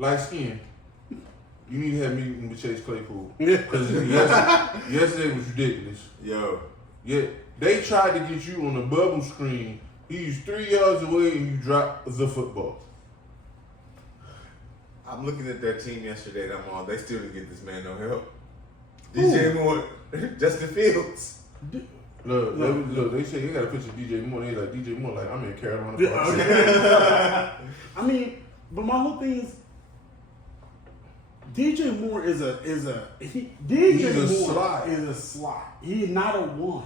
light skin. You need to have a meeting with Chase Claypool. Because yesterday was ridiculous. Yo. Yeah, they tried to get you on the bubble screen. He's 3 yards away and you drop the football. I'm looking at their team yesterday that I'm on. They still didn't get this man no help. DJ Moore, Justin Fields. Look, they say they got a picture of DJ Moore. They like DJ Moore, like I'm in Carolina. I mean, but my whole thing is DJ Moore is a slot. He's not a one.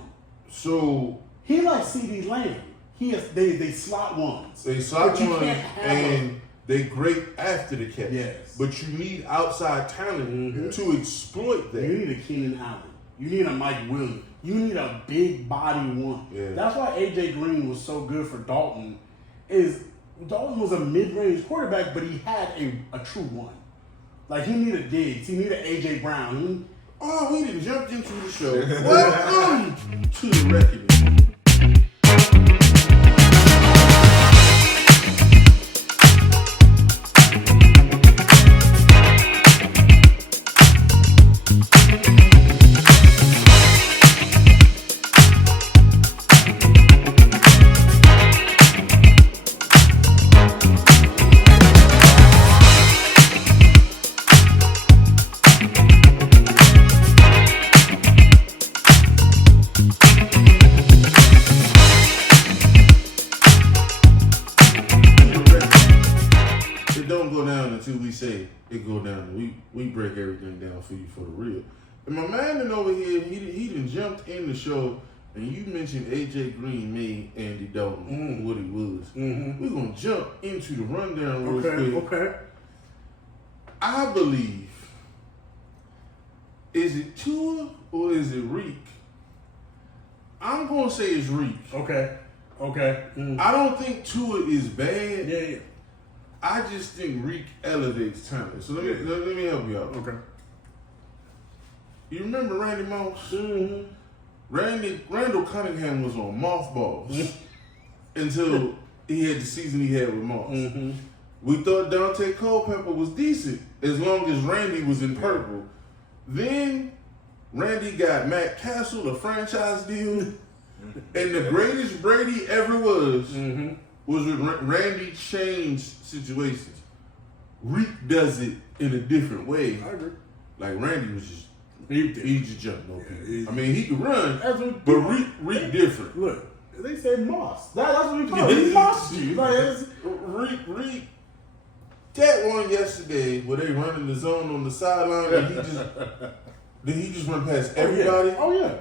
So he like CD Lamb. They slot ones. They slot ones and they great after the catch. Yes. But you need outside talent to exploit that. You need a Keenan Allen. You need a Mike Williams. You need a big body one. Yeah. That's why AJ Green was so good for Dalton. Dalton was a mid-range quarterback, but he had a true one. Like, he needed Diggs. He needed AJ Brown. We done jumped into the show. Welcome to the Reckoning. Until we say it go down, we break everything down for you for the real. And my man over here, he done jumped in the show, and you mentioned AJ Green made Andy Dalton what he was. We're gonna jump into the rundown real quick. Okay. I believe, is it Tua or is it Reek? I'm gonna say it's Reek. Okay. I don't think Tua is bad. Yeah. I just think Reek elevates talent. So let me help you out. Okay. You remember Randy Moss? Randall Cunningham was on mothballs until he had the season he had with Moss. We thought Dante Culpepper was decent as long as Randy was in purple. Then Randy got Matt Castle, a franchise deal, and the greatest Brady ever was when Randy changed situations. Reek does it in a different way. I agree. Like Randy was just he just jumped no people. Yeah, I mean, he could run, but Reek different. Look, they said Moss. That's what we call it. He mossed you. Like, Reek. That one yesterday where they running the zone on the sideline and he just run past everybody. Oh yeah.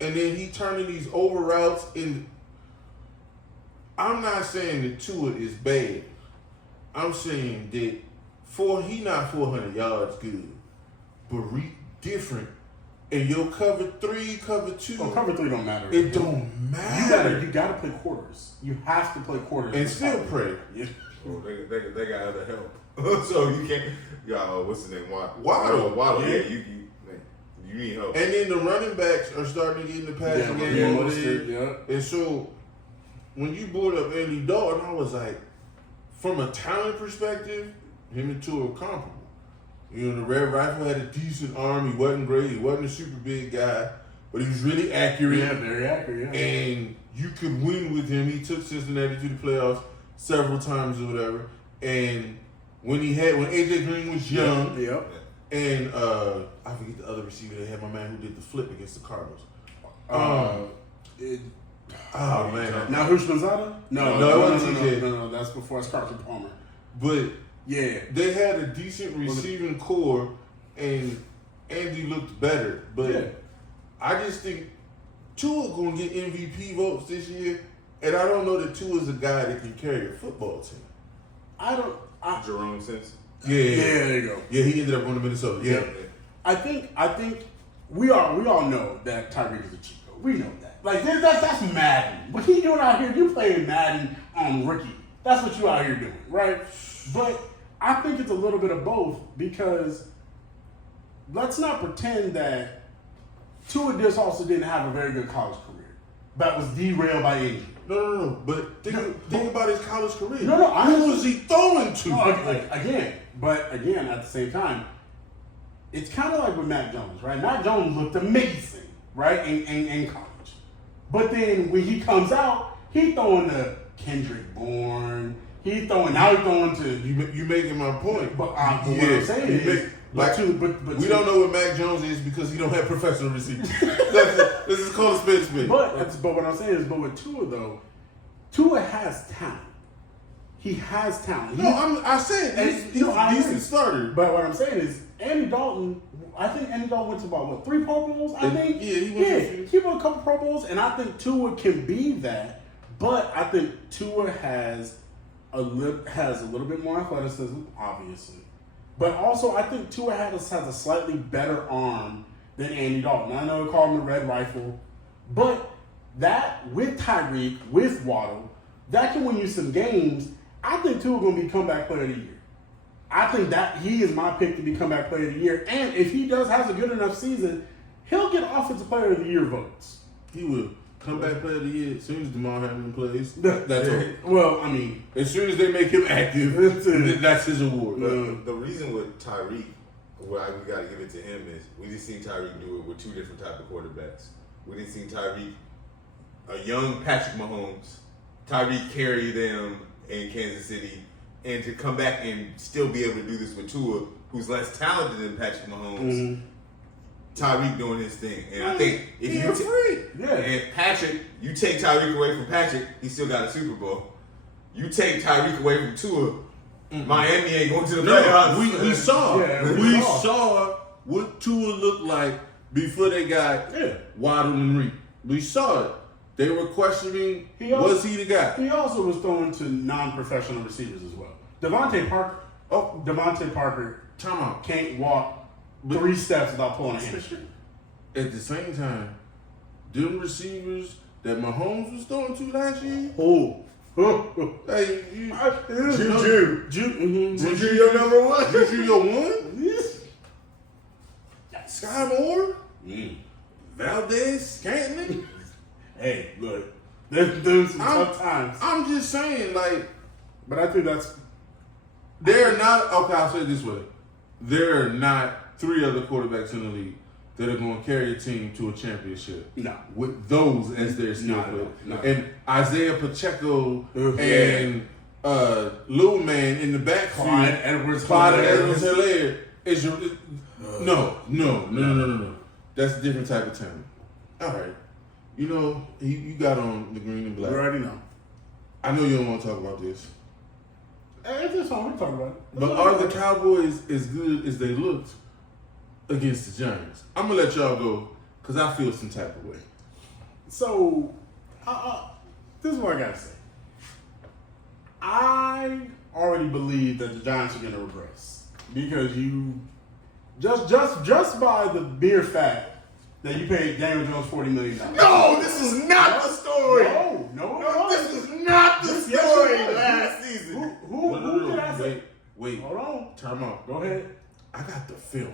And then he turning these over routes in. I'm not saying that Tua is bad. I'm saying that he not 400 yards good, but Reek different. And your cover 3, cover 2. Oh, cover 3 don't matter. It don't matter. You gotta play quarters. You have to play quarters. And still pray. Yeah. Well, they got other help. So you can't. What's his name? Waddle. Yeah, you need help. And then the running backs are starting to get in the passing game over there. Yeah. And so when you brought up Andy Dalton, I was like, from a talent perspective, him and Tua are comparable. You know, the Red Rifle had a decent arm. He wasn't great. He wasn't a super big guy, but he was really accurate. Yeah, very accurate. Yeah. And you could win with him. He took Cincinnati to the playoffs several times or whatever. And when AJ Green was young, and I forget the other receiver they had, my man who did the flip against the Cardinals. Man. Now who's Gonzaga? No, that's before it's Carson Palmer. But yeah, they had a decent receiving core, and Andy looked better. But I just think Tua gonna get MVP votes this year, and I don't know that Tua is a guy that can carry a football team. Jerome Simpson. Yeah, there you go. Yeah, he ended up going to Minnesota. Yeah. I think we all know that Tyreek is a cheat code. We know that. Like that's Madden. What you doing out here? You playing Madden on rookie. That's what you out here doing, right? But I think it's a little bit of both, because let's not pretend that Tua also didn't have a very good college career that was derailed by injury. No. But think about his college career. No. Who was he throwing to? No, again, But again, at the same time, it's kind of like with Mac Jones, right? Mac Jones looked amazing, right, in college. But then when he comes out, he throwing the Kendrick Bourne. Now he's throwing to You making my point. But what I'm saying is, but we don't know what Mac Jones is because he don't have professional receivers. This is called a spin. But what I'm saying is, but with Tua though, Tua has talent. He has talent. I said he's a decent starter. But what I'm saying is, Andy Dalton. I think Andy Dalton went to about 3 Pro Bowls. I think he won a couple Pro Bowls, and I think Tua can be that. But I think Tua has a little bit more athleticism, obviously. But also, I think Tua has a slightly better arm than Andy Dalton. I know they call him the Red Rifle, but that with Tyreek, with Waddle, that can win you some games. I think Tua going to be comeback player of the year. I think that he is my pick to be comeback player of the year. And if he has a good enough season, he'll get offensive player of the year votes. He will. Comeback player of the year as soon as DeMar Hamlin plays. That's all. Well, I mean, as soon as they make him active, that's his award. The reason with Tyreek, why we got to give it to him is we just seen Tyreek do it with 2 different type of quarterbacks. We didn't see Tyreek, a young Patrick Mahomes, Tyreek carry them in Kansas City, and to come back and still be able to do this with Tua, who's less talented than Patrick Mahomes. Mm-hmm. Tyreek doing his thing, and I think if and Patrick, you take Tyreek away from Patrick, he still got a Super Bowl. You take Tyreek away from Tua, Miami ain't going to the playoffs. We saw what Tua looked like before they got Waddle and Reed. We saw it. They were questioning, was he the guy? He also was throwing to non-professional receivers as well. Devontae Parker, can't walk 3 steps without pulling a hamstring. At the same time, them receivers that Mahomes was throwing to last year. Juju your number 1. Juju your 1. Sky Moore, Valdez, Scantling. Hey, look, there's some tough times. I'm just saying, but I think they're not. Okay, I'll say it this way: there are not 3 other quarterbacks in the league that are going to carry a team to a championship. No, with those as their skill player. No. And Isaiah Pacheco and Lil Man in the backfield. Clyde Edwards-Helaire is your. No. That's a different type of talent. All right. You know, you got on the green and black. You already know. I know you don't want to talk about this. Hey, it's fine. We can talk about it. But are the Cowboys as good as they looked against the Giants? I'm going to let y'all go because I feel some type of way. So, this is what I got to say. I already believe that the Giants are going to regress because you just by the mere fact that you paid Daniel Jones $40 million. No, this is not the story. No, this is not the story last season. Who did I say? Wait. Hold on. Time out. Go ahead. I got the film.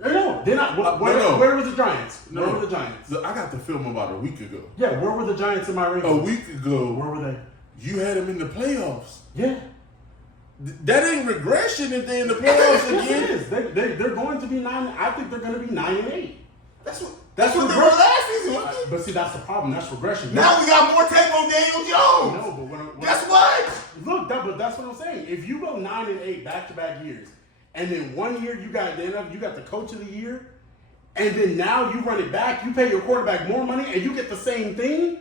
No, they're not. Where were the Giants? Where were the Giants? I got the film about a week ago. Yeah, where were the Giants in my rankings? A week ago. Where were they? You had them in the playoffs. Yeah. That ain't regression if they're in the playoffs again. It is. They're going to be 9. I think they're going to be 9-8. That's what they were last season. But see, that's the problem. That's regression. Now we got more tape on Daniel Jones. No, but guess what? Look, but that's what I'm saying. If you go 9-8 back-to-back years, and then 1 year you got the coach of the year, and then now you run it back, you pay your quarterback more money, and you get the same thing,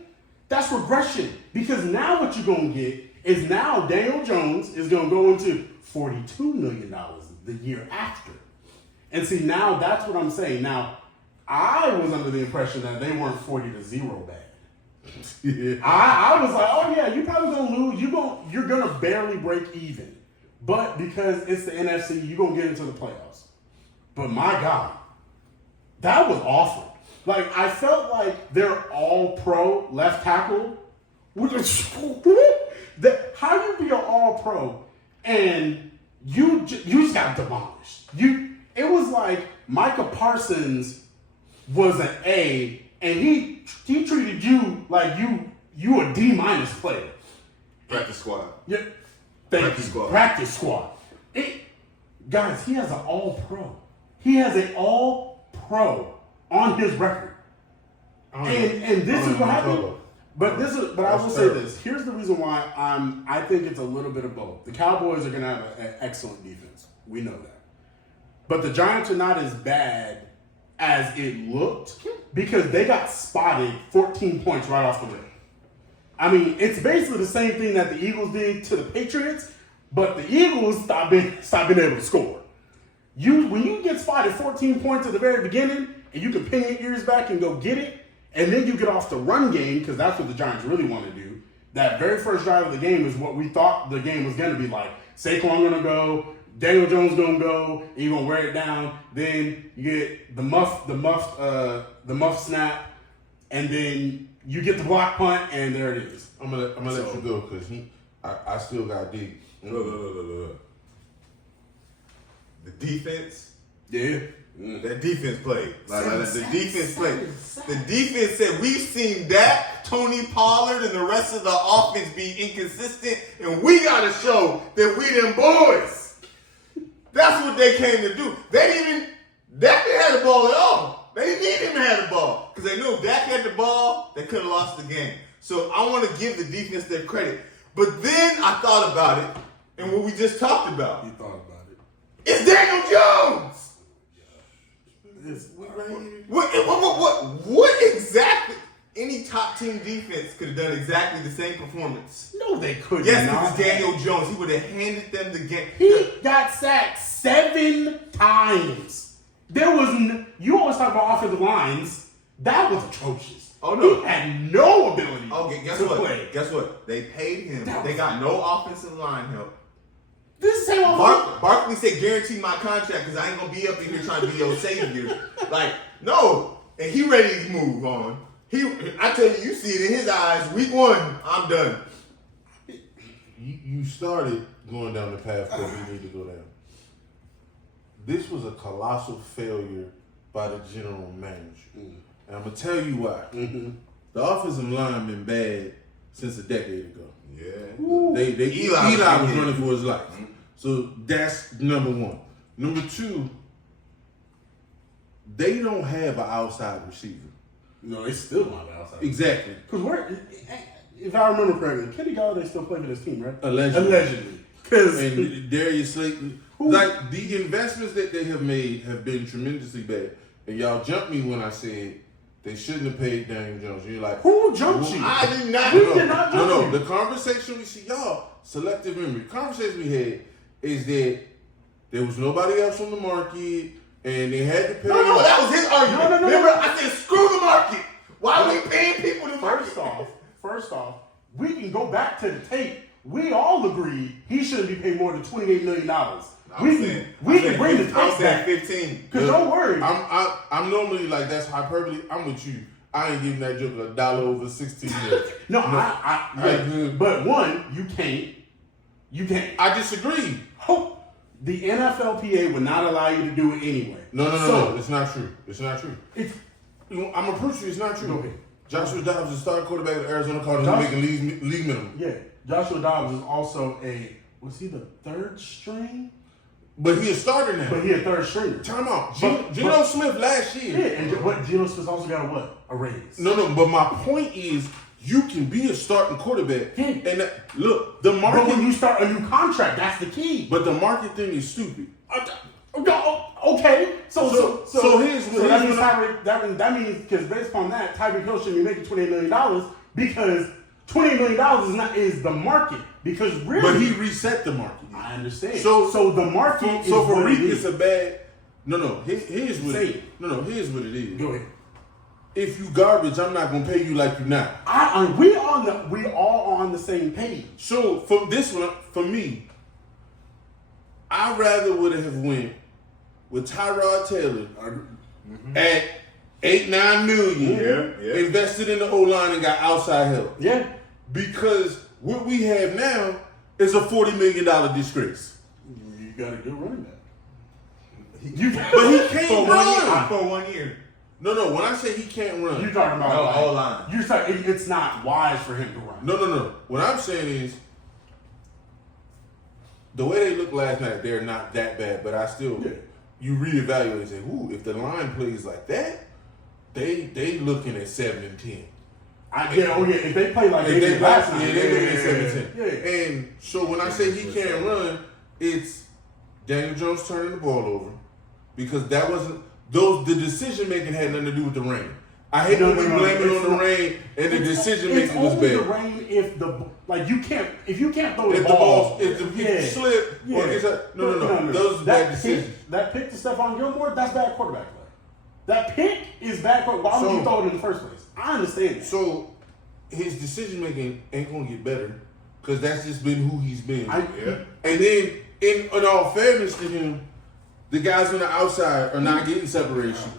that's regression. Because now what you're going to get is now Daniel Jones is going to go into $42 million the year after. And see, now that's what I'm saying. Now, I was under the impression that they weren't 40-0 bad. Yeah. I was like, oh yeah, you probably gonna lose. You're gonna barely break even. But because it's the NFC, you're gonna get into the playoffs. But my God, that was awful. Like, I felt like they're all pro left tackle. How you be an all pro and you just got demolished? It was like Micah Parsons was an A, and he treated you like you a D- player. Practice squad. Yeah. Practice squad. Practice squad. Guys, he has an All-Pro. He has an All-Pro on his record. And this is what happened. But I will say this. Here's the reason why I think it's a little bit of both. The Cowboys are going to have an excellent defense. We know that. But the Giants are not as bad as it looked because they got spotted 14 points right off the rip. I mean, it's basically the same thing that the Eagles did to the Patriots, but the Eagles stopped being able to score. When you get spotted 14 points at the very beginning and you can pin your ears back and go get it, and then you get off the run game, because that's what the Giants really want to do. That very first drive of the game is what we thought the game was going to be like. Saquon going to go, Daniel Jones going to go, and you're going to wear it down. Then you get the muff snap, and then you get the block punt, and there it is. I'm gonna let you go because I still got deep. Look. The defense. Yeah. That defense played. The defense played. The defense said, we've seen Dak, Tony Pollard, and the rest of the offense be inconsistent, and we got to show that we them boys. That's what they came to do. Dak didn't have the ball at all. They didn't need him to have the ball because they knew if Dak had the ball, they could have lost the game. So I want to give the defense their credit. But then I thought about it, and what we just talked about. You thought about it. It's Daniel Jones. What exactly? Any top team defense could have done exactly the same performance. No, they couldn't. Yes, because Daniel Jones, he would have handed them the game. He got sacked 7 times. You always talk about offensive lines. That was atrocious. Oh no, he had no ability. Okay, to play. Guess what? They paid him. They got no offensive line help. This is the same offensive. Barkley said, "Guarantee my contract because I ain't gonna be up in here trying to be your savior." Like, no, and he ready to move on. I tell you, you see it in his eyes. Week 1, I'm done. You started going down the path that we need to go down. This was a colossal failure by the general manager. And I'm going to tell you why. Mm-hmm. The offensive line been bad since a decade ago. Yeah. Eli was running for his life. Mm-hmm. So that's number 1. Number 2, they don't have an outside receiver. No, they still don't have an outside receiver. Exactly. Because if I remember correctly, Kenny Galladay still playing for this team, right? Allegedly. Because and Darius Slayton, like the investments that they have made have been tremendously bad. And y'all jumped me when I said they shouldn't have paid Daniel Jones. You're like, who jumped you? I did not. We did not jump you. No. The conversation we see, y'all, selective memory. The conversation we had is that there was nobody else on the market, and they had to pay. No, that was his argument. No. Remember, I said, screw the market. Why are we paying people to market? First off, we can go back to the tape. We all agree he shouldn't be paid more than $28 million. We can bring the tape back. 15. Because don't worry. I'm normally like, that's hyperbole. I'm with you. I ain't giving that joke $1 over 16 years. No, but one, you can't. I disagree. The NFLPA would not allow you to do it anyway. No. It's not true. I'm a proof you. It's not true. Go ahead. Joshua Dobbs is starting quarterback of the Arizona Cardinals making league minimum. Yeah. Joshua Dobbs is also was he the 3rd string? But he a starter now. But he a 3rd stringer. Time out. Geno Smith last year. Yeah, but Geno Smith also got a raise. No, but my point is you can be a starting quarterback. Yeah. And look, the market. But when you start a new contract, that's the key. But the market thing is stupid. Okay, so here's what that means because based upon that, Tyreek Hill shouldn't be making $28 million because $28 million is the market because really. But he reset the market. I understand. So the market. So for Reek, it's a bad. No. Here's what it is. Here's what it is. Go ahead. If you garbage, I'm not gonna pay you like you not. We all on the same page. So for this one, for me, I rather would have went with Tyrod Taylor at $8-9 million, invested in the O-line and got outside help. Yeah, because what we have now is a $40 million disgrace. You got a good running back. But he can't run for 1 year. No. When I say he can't run, you're talking about O-line. You're saying it's not wise for him to run. No. What I'm saying is, the way they looked last night, they're not that bad. But I still, you reevaluate and say, ooh, if the line plays like that, they looking at 7-10. If they play like they did last night, they looking at 7-10. Yeah. And so when I say he can't run, it's Daniel Jones turning the ball over because that wasn't the decision making had nothing to do with the rain. I hate when we blame it on the rain and the decision making was bad. It's only the rain if you can't throw the ball. If the slip or gets no. Those are bad decisions. That pick to Stephon Gilmore, that's bad quarterback play. That pick is bad quarterback. Why would you throw it in the first place? I understand that. So his decision making ain't gonna get better because that's just been who he's been. And then in all fairness to him, the guys on the outside are not getting separation.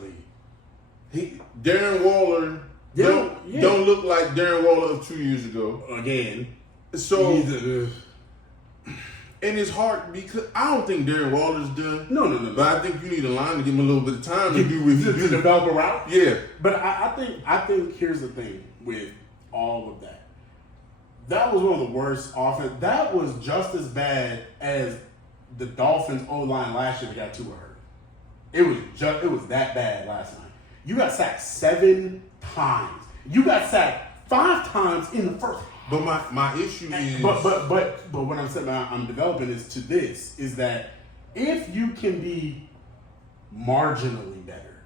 Darren Waller don't look like Darren Waller of 2 years ago. Again. So, and it's hard because I don't think Darren Waller's done. No. But I think you need a line to give him a little bit of time to do what to develop a route. Yeah. But I think here's the thing with all of that. That was one of the worst offense. That was just as bad as the Dolphins O-line last year that got Tua hurt. It was that bad last night. You got sacked 7 times. You got sacked 5 times in the first half. But my issue is but what I'm saying I'm developing is that if you can be marginally better.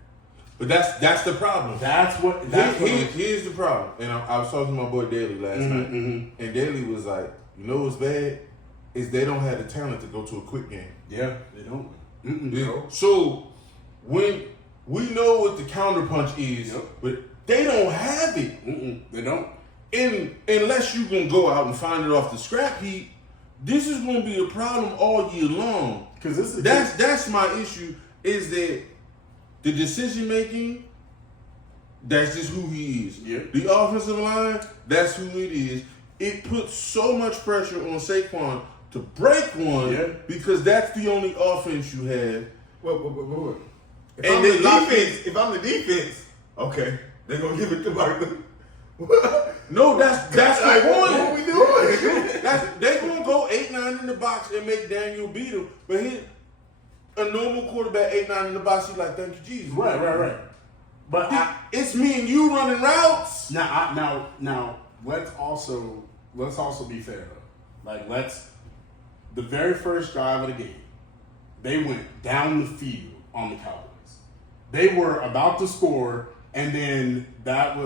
But that's the problem. Here's the problem. And I was talking to my boy Daly last night. And Daly was like, you know what's bad? Is they don't have the talent to go to a quick game. Yeah, they don't. Yeah. So when we know what the counterpunch is, but they don't have it. They don't. And unless you can go out and find it off the scrap heap, this is going to be a problem all year long. Because that's my issue. Is that the decision making? That's just who he is. Yeah. The offensive line, that's who it is. It puts so much pressure on Saquon to break one because that's the only offense you have. What? If I'm the defense, okay, they're gonna give it to Michael. No, that's the point. What are we doing? They're gonna go 8-9 in the box and make Daniel beat him. But a normal quarterback 8-9 in the box, he's like, thank you, Jesus. Right. But it's me and you running routes. Now let's also be fair though. Like the very first drive of the game, they went down the field on the Cowboys. They were about to score, and then that.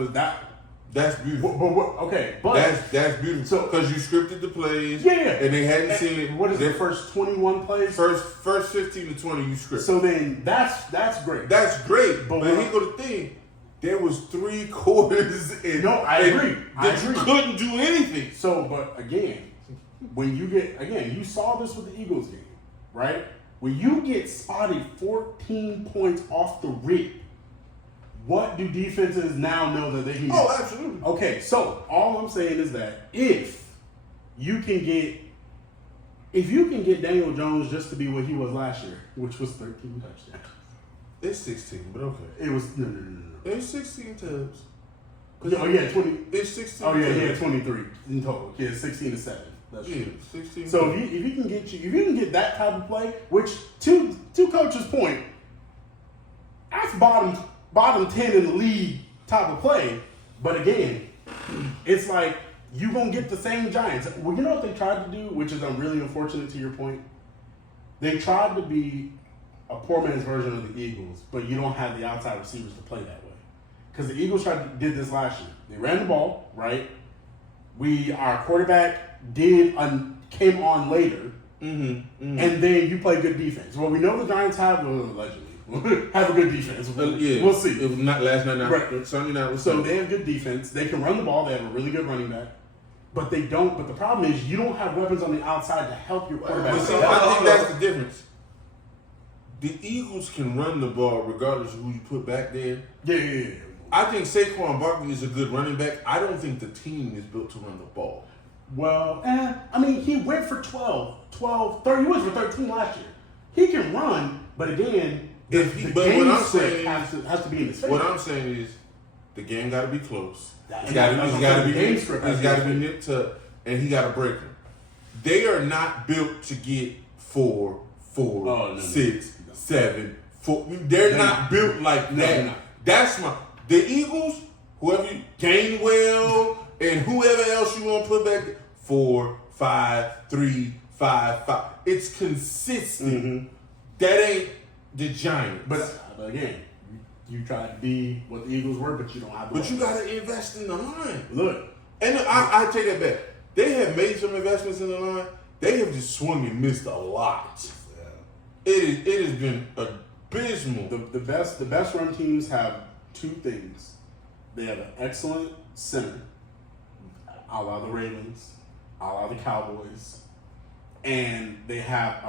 That's beautiful. That's beautiful. So because you scripted the plays, and they hadn't seen it. What is the first 21 plays? First 15 to 20, you scripted. So then that's great. That's great. But here go the thing. There was 3 quarters, and I agree. You couldn't do anything. So, but again, you saw this with the Eagles game, right? When you get spotted 14 points off the rip, what do defenses now know that they can do? Oh, absolutely. Okay, so all I'm saying is that if you can get Daniel Jones just to be what he was last year, which was 13 touchdowns. It's 16, but okay. It was no. It's 16 times. Oh yeah, 20. It's 16. Oh yeah, 23 in total. Yeah, 16 to 7. That's true. 16. So if you can get that type of play, which to coach's point, that's bottom 10 in the league type of play. But again, it's like you gonna get the same Giants. Well, you know what they tried to do, which is really unfortunate to your point. They tried to be a poor man's version of the Eagles, but you don't have the outside receivers to play that way. Because the Eagles did this last year. They ran the ball, right? Our quarterback came on later, and then you play good defense. Well, we know the Giants allegedly have a good defense. We'll see. It was not last night. Right. Sunday night was so they have good defense. They can run the ball. They have a really good running back. But they don't. But the problem is you don't have weapons on the outside to help your quarterback. But see, I think that's the difference. The Eagles can run the ball regardless of who you put back there. Yeah. I think Saquon Barkley is a good running back. I don't think the team is built to run the ball. Well, I mean, he went for 30. He went for 13 last year. He can run, but again, what I'm saying has to be in his favor. What I'm saying is, the game got to be close. It's got to be nipped up, and he got to break them. They are not built to get 4, 4, Oh, no, 6, 7, 4. They're not built like No, that. they're not. That's the Eagles. Whoever you, Gainwell and whoever else you want to put back. 4, 5, 3, 5, 5. It's consistent. Mm-hmm. That ain't the Giants. But again, you try to be what the Eagles were, but you don't have the But you weapons. got to invest in the line. Look. And I take that back. They have made some investments in the line. They have just swung and missed a lot. It has been abysmal. The best run teams have two things. They have an excellent center, a la the Ravens, a la the Cowboys, and they have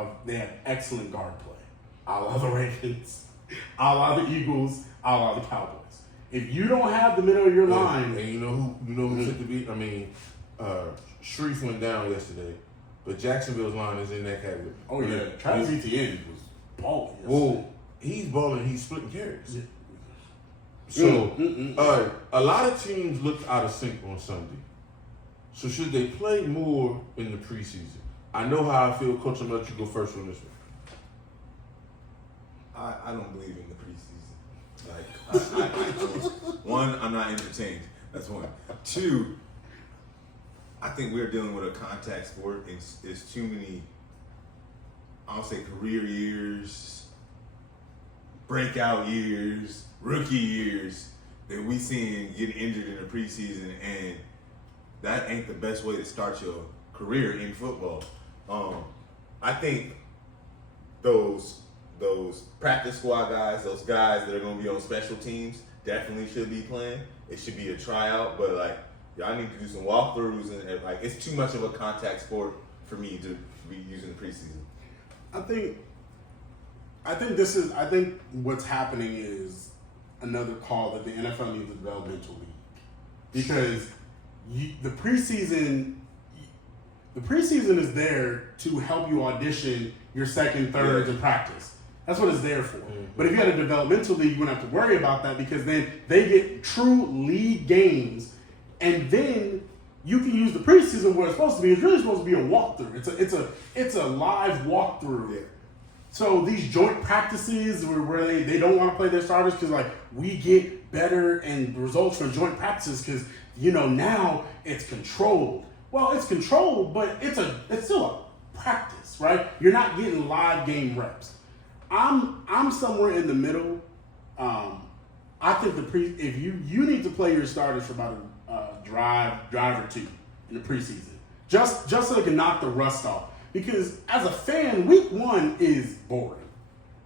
excellent guard play, a la the Ravens, a la the Eagles, a la the Cowboys. If you don't have the middle of your line, and you know who took the beat? I mean, Shreve went down yesterday, but Jacksonville's line is in that category. oh yeah, Travis Etienne was balling. Well, he's balling. He's splitting carries. So, a lot of teams looked out of sync on Sunday. So, should they play more in the preseason? I know how I feel. Coach, I'm going to let you go first on this one. I don't believe in the preseason. Like, one, I'm not entertained. That's one. Two, I think we're dealing with a contact sport. It's too many, I'll say, career years, breakout years, rookie years that we seeing get injured in the preseason, and that ain't the best way to start your career in football. I think those practice squad guys, those guys that are going to be on special teams, definitely should be playing. It should be a tryout, but like y'all need to do some walkthroughs and like it's too much of a contact sport for me to be using the preseason. I think what's happening is another call that the NFL needs a developmental league, because the preseason is there to help you audition your second, thirds in practice. That's what it's there for. Mm-hmm. But if you had a developmental league, you wouldn't have to worry about that, because then they get true league games, and then you can use the preseason where it's supposed to be. It's really supposed to be a walkthrough. It's a live walkthrough. Yeah. So these joint practices where they don't want to play their starters because like we get better and results from joint practices because now it's controlled. Well, it's controlled, but it's still a practice, right? You're not getting live game reps. I'm somewhere in the middle. I think if you need to play your starters for about a drive or two in the preseason, just so they can knock the rust off. Because as a fan, week one is boring.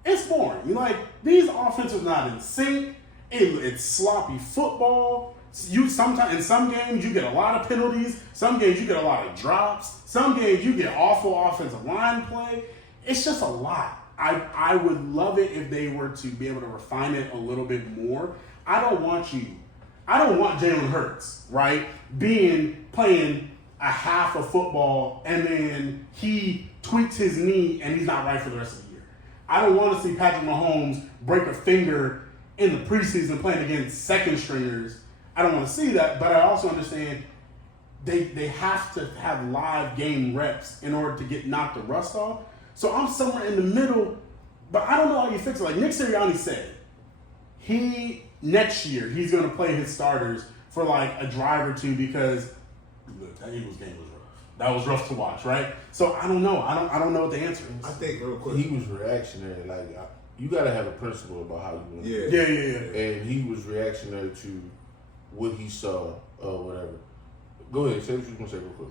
It's boring. These offenses are not in sync. It's sloppy football. Sometimes in some games you get a lot of penalties. Some games you get a lot of drops. Some games you get awful offensive line play. It's just a lot. I would love it if they were to be able to refine it a little bit more. I don't want Jalen Hurts, right, playing a half of football and then he tweaks his knee and he's not right for the rest of the year. I don't want to see Patrick Mahomes break a finger in the preseason playing against second stringers. I don't want to see that, but I also understand they have to have live game reps in order to get knocked the rust off. So I'm somewhere in the middle, but I don't know how you fix it. Like Nick Sirianni said, next year he's going to play his starters for like a drive or two because look, that Eagles game was rough. That was rough to watch, right? So I don't know. I don't know what the answer is. I think real quick, He was reactionary. Like you got to have a principle about how you want to Yeah. play. Yeah. And he was reactionary to what he saw or whatever. Go ahead, say what you want to say real quick.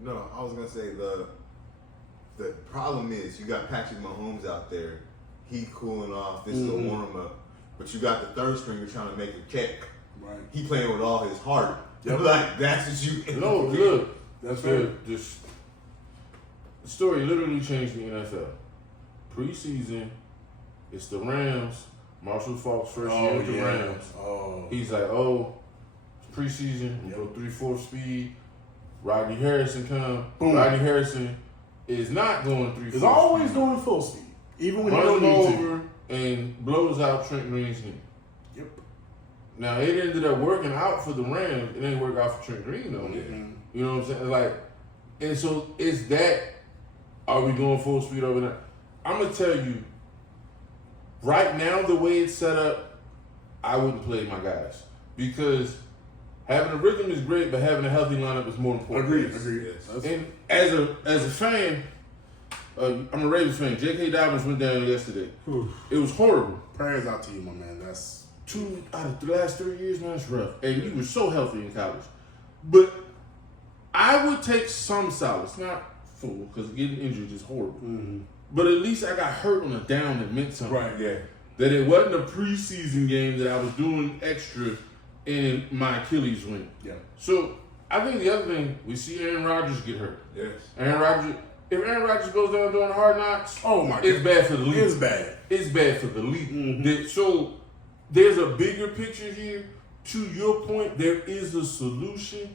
No, I was gonna say the problem is you got Patrick Mahomes out there. He cooling off. This is a warm up, but you got the third stringer trying to make a kick. Right. He playing with all his heart. Yep. Like that's what you. No, look. That's the, right. the story literally changed the NFL. Preseason, it's the Rams. Marshall Faulk's first year with the Rams. Oh. He's like, it's preseason. We go 3/4 speed. Rodney Harrison come. Boom. Rodney Harrison is not going 3/4. He's always speed. going full speed, even when he Runs don't him need to. over and blows out Trent Green's knee. Yep. Now it ended up working out for the Rams. It didn't work out for Trent Green though. Mm-hmm. You know what I'm saying? And so it's that Are we going full speed over there? I'm gonna tell you. Right now, the way it's set up, I wouldn't play my guys because having a rhythm is great, but having a healthy lineup is more important. Agreed. Yes. And as a fan, I'm a Ravens fan. J.K. Dobbins went down yesterday. It was horrible. Prayers out to you, my man. That's 2 out of the last 3 years, man, that's rough. And he was so healthy in college. But I would take some solace, not full, because getting injured is horrible. mm-hmm. But at least I got hurt on a down that meant something. Right. Yeah. That it wasn't a preseason game that I was doing extra in my Achilles win. Yeah. So I think the other thing, we see Aaron Rodgers get hurt. Yes. If Aaron Rodgers goes down doing Hard Knocks, Oh my it's God. bad for the league. It's bad. It's bad for the league. Mhm. So there's a bigger picture here. To your point, there is a solution.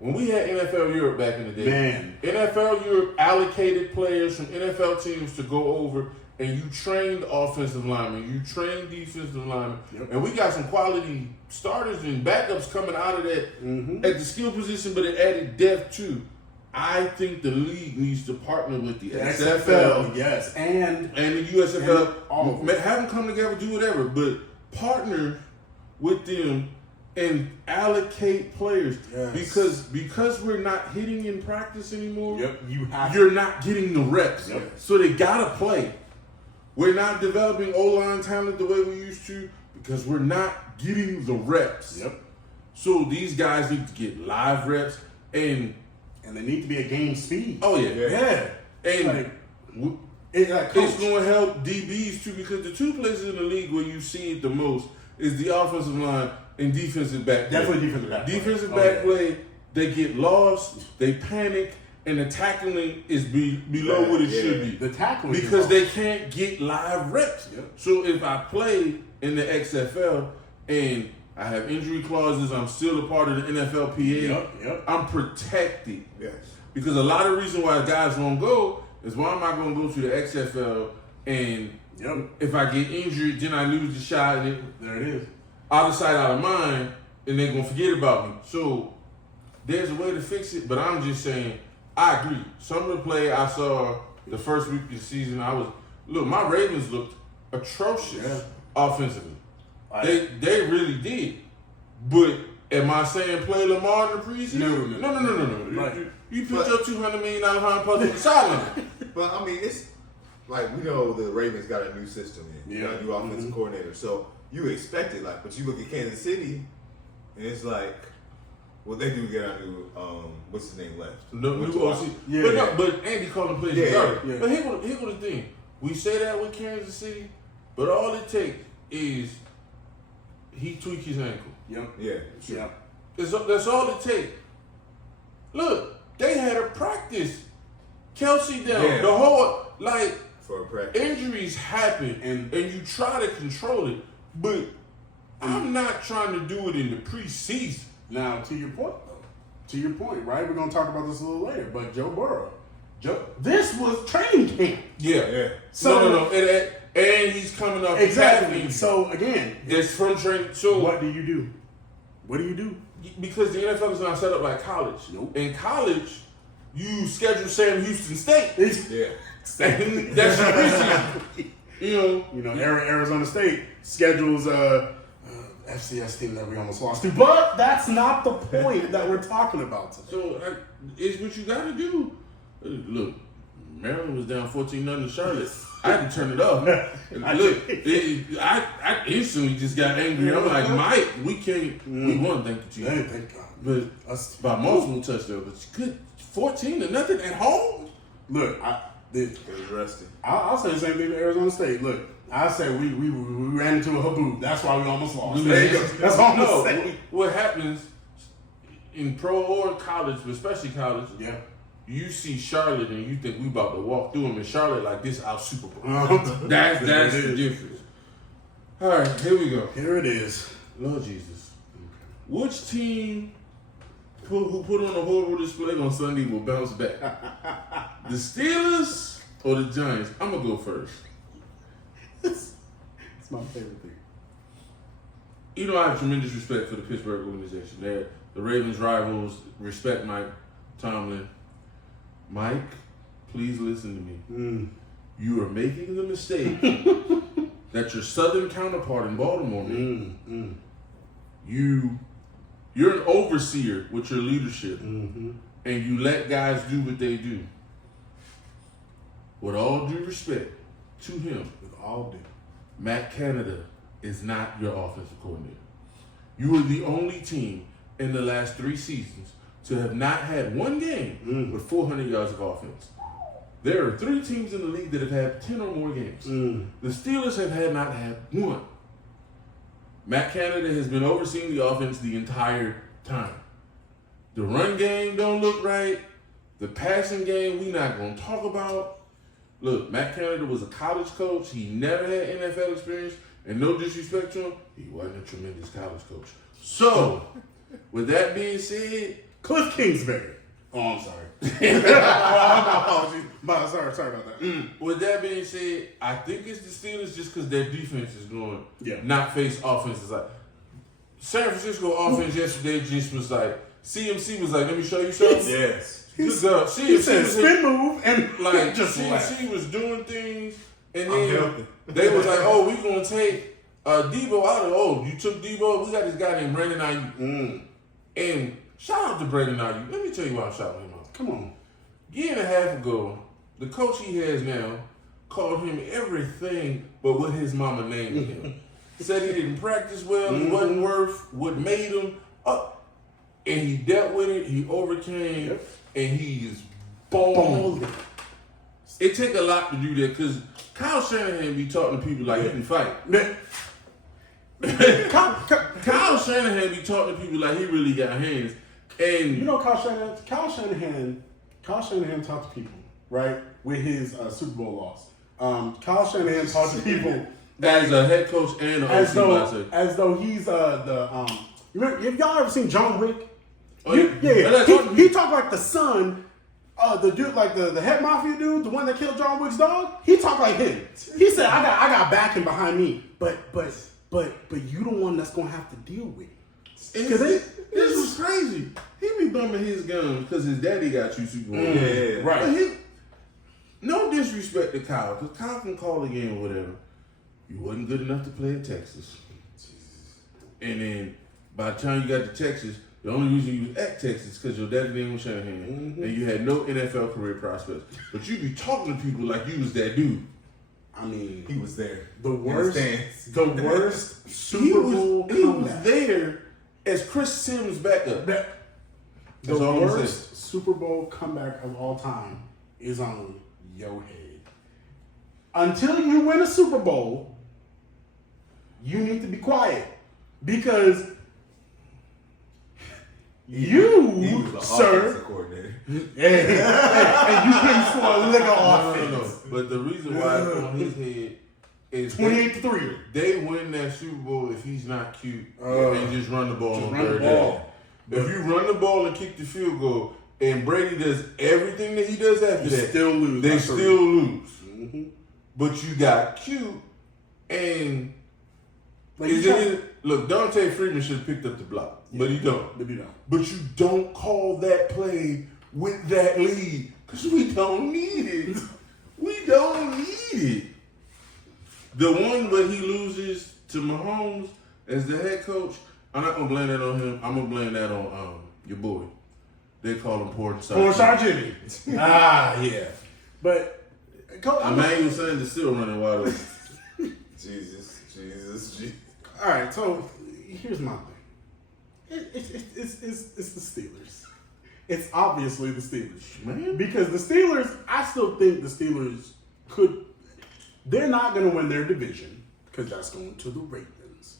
When we had NFL Europe back in the day, Man. NFL Europe allocated players from NFL teams to go over, and you trained offensive linemen, you trained defensive linemen, Yep. and we got some quality starters and backups coming out of that Mhm. at the skill position, but it added depth too. I think the league needs to partner with the XFL yes, and and the USFL. And all of them. Have them come together, do whatever, but partner with them and allocate players Yes. because we're not hitting in practice anymore. yep, you have. You're not getting the reps, Yep. so they gotta play. We're not developing O-line talent the way we used to because we're not getting the reps. Yep, So these guys need to get live reps and they need to be at game speed. oh yeah, yeah, and like, w- it's like it's coach. going to help DBs too because the two places in the league where you see it the most is the offensive line and defensive back play. Definitely defensive back play. Defensive Oh, back yeah. play, they get lost, they panic, and the tackling is below what it should be. The tackling is Because off. they can't get live reps. Yep. So if I play in the XFL and I have injury clauses, I'm still a part of the NFLPA, Yep. I'm protected. Yes. Because a lot of reason why guys won't go is why am I going to go to the XFL and Yep. if I get injured, then I lose the shot and There it is. out of sight, out of mind, and they're going to forget about me. So there's a way to fix it, but I'm just saying, I agree. Some of the play I saw the first week of the season, my Ravens looked atrocious offensively. They really did. But am I saying play Lamar in the preseason? No. Right. You put your $200 million hind puzzle on the sideline. But I mean, it's like we know the Ravens got a new system in, Yeah. got a new offensive coordinator. So you expect it, like, but you look at Kansas City, and it's like, well, they do get our new, what's his name left? No, Went new to OC. Washington. But Andy called him plays Yeah, regardless. yeah. But here go the thing. We say that with Kansas City, but all it takes is he tweak his ankle. Yep. Yeah, sure. Yep. That's all it takes. Look, they had a practice. Kelsey down. Yeah. The whole, For a practice. injuries happen and you try to control it, but I'm not trying to do it in the preseason. Now, to your point, though. To your point, right? We're going to talk about this a little later, but Joe Burrow. This was training camp. Yeah. So- No. And he's coming up Exactly. So, again, That's from training. So what do you do? What do you do? because the NFL is not set up like college. Nope. In college, you schedule Sam Houston State. Yeah. And that's your preseason. You know, Arizona State schedules FCS team that we almost lost to. But that's not the point that we're talking about today. So it's what you got to do. Look, Maryland was down 14-0 to Charlotte. I had to turn it off. I instantly just got angry. I'm like, Mike, we can't. We won, thank you, Hey, Jesus. thank God. But Us- by multiple touchdowns, but you could 14-0 at home. Look, It was rusty. I'll say the same thing to Arizona State. Look, I say we ran into a haboob. That's why we almost lost. There you go. That's all I'm No, gonna say. what happens in pro or college, but especially college, Yeah. you see Charlotte and you think we about to walk through them, and Charlotte like this our Super Bowl. That's That's the difference. All right, here we go. Here it is. Lord Jesus, which team who put on a horrible display on Sunday will bounce back? The Steelers or the Giants? I'm gonna go first. It's my favorite thing. You know, I have tremendous respect for the Pittsburgh organization. They're the Ravens' rivals. Respect Mike Tomlin. Mike, please listen to me. You are making the mistake that your Southern counterpart in Baltimore made. You're an overseer with your leadership, and you let guys do what they do. With all due respect to him, With all due. Matt Canada is not your offensive coordinator. You are the only team in the last 3 seasons to have not had one game with 400 yards of offense. There are 3 teams in the league that have had 10 or more games. The Steelers have not had one. Matt Canada has been overseeing the offense the entire time. The run game don't look right. The passing game we not going to talk about. Look, Matt Canada was a college coach. He never had NFL experience. And no disrespect to him, he wasn't a tremendous college coach. So, with that being said, Cliff Kingsbury. Oh, I'm sorry. My apologies. Sorry about that. With that being said, I think it's the Steelers just because their defense is going not face offenses. Like San Francisco offense yesterday just was like, CMC was like, let me show you something. Yes. He said spin move and like just CMC was doing things, and then they was like, oh, we gonna take Debo out of. Oh, you took Debo. We got this guy named Brandon Ayuk. And shout out to Brandon Ayuk. Let me tell you why I'm shouting him out. Come on. Year and a half ago, the coach he has now called him everything but what his mama named him. Said he didn't practice well, he wasn't worth what made him up. And he dealt with it, he overcame, and he is balling. It take a lot to do that because Kyle Shanahan be talking to people like he can fight. Kyle Shanahan be talking to people like he really got hands. And you know Kyle Shanahan talked to people, right? With his Super Bowl loss. Kyle Shanahan talked to people as a head coach and an OC, as though he's you remember, have y'all ever seen John Wick? Oh, yeah. He talked like the son, the dude, like the head mafia dude, the one that killed John Wick's dog. He talked like him. He said, "I got backing behind me, but you the one that's gonna have to deal with it." Because this was crazy. He be bumming his gums because his daddy got you Super Bowl. Yeah, right. No disrespect to Kyle, because Kyle can call the game or whatever. You wasn't good enough to play in Texas. And then by the time you got to Texas, the only reason you was at Texas because your daddy name was Shanahan, and you had no NFL career prospects. But you be talking to people like you was that dude. I mean, he was there. The worst Super Bowl he was there as Chris Sims' backup. The worst Super Bowl comeback of all time is on your head. Until you win a Super Bowl, you need to be quiet because you, sir, and you couldn't score a lick of offense. No. But the reason why it's on his head is 28-3. They win that Super Bowl if he's not cute and just run the ball on third down. If you run the ball and kick the field goal, and Brady does everything that he does after that, still lose. They still lose. But you got cute, and look, Dante Freeman should have picked up the block, but he don't. But you don't call that play with that lead because we don't need it. We don't need it. The one where he loses to Mahomes as the head coach, I'm not gonna blame that on him. I'm gonna blame that on your boy. They call him Pornstar Jimmy. Yeah. But Emmanuel Sanders still running wide open. Jesus. All right, so here's my thing. It's the Steelers. It's obviously the Steelers, man. Because the Steelers, I still think the Steelers could. They're not going to win their division because that's going to the Ravens.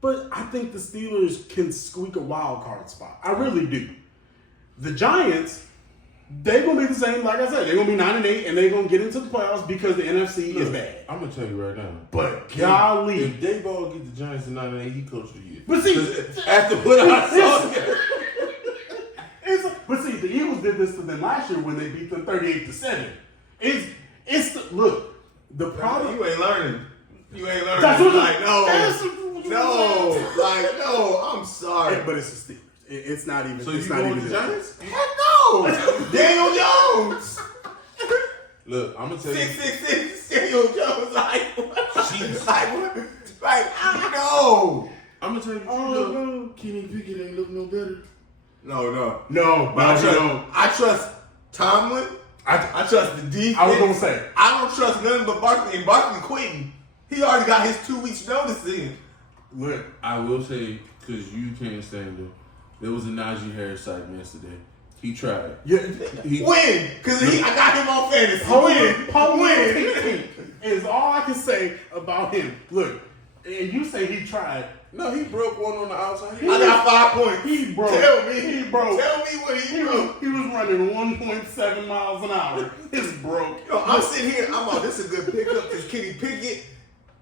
But I think the Steelers can squeak a wild card spot. I really do. The Giants, they're going to be the same. Like I said, they're going to be 9-8, and they're going to get into the playoffs because the NFC is bad. I'm going to tell you right now. But golly. If Dayball get the Giants to 9-8, he coached the year. But see, after what I saw. But see, the Eagles did this to them last year when they beat them 38-7. Look, the problem. You ain't learning. That's what no. I'm sorry, but it's the Steelers. It's not even. So it's you not going even the Giants? Heck no, Daniel Jones. Look, I'm gonna tell you. 666 Daniel Jones. Like I know. I'm gonna tell you. Oh, Kenny Pickett ain't look no better. No. But I trust Tomlin. I trust the defense. I was gonna say. I don't trust nothing but Barkley. And Barkley quitting. He already got his 2 weeks notice in. Look, I will say, because you can't stand him, there was a Najee Harris segment yesterday. He tried. Yeah. Win! Because I got him on fantasy. Win is all I can say about him. Look, and you say he tried. No, he broke one on the outside. I got 5 points. He broke. Tell me what he broke. He was running 1.7 miles an hour. It's broke. Yo, I'm sitting here. I'm like, this is a good pickup. This Kenny Pickett.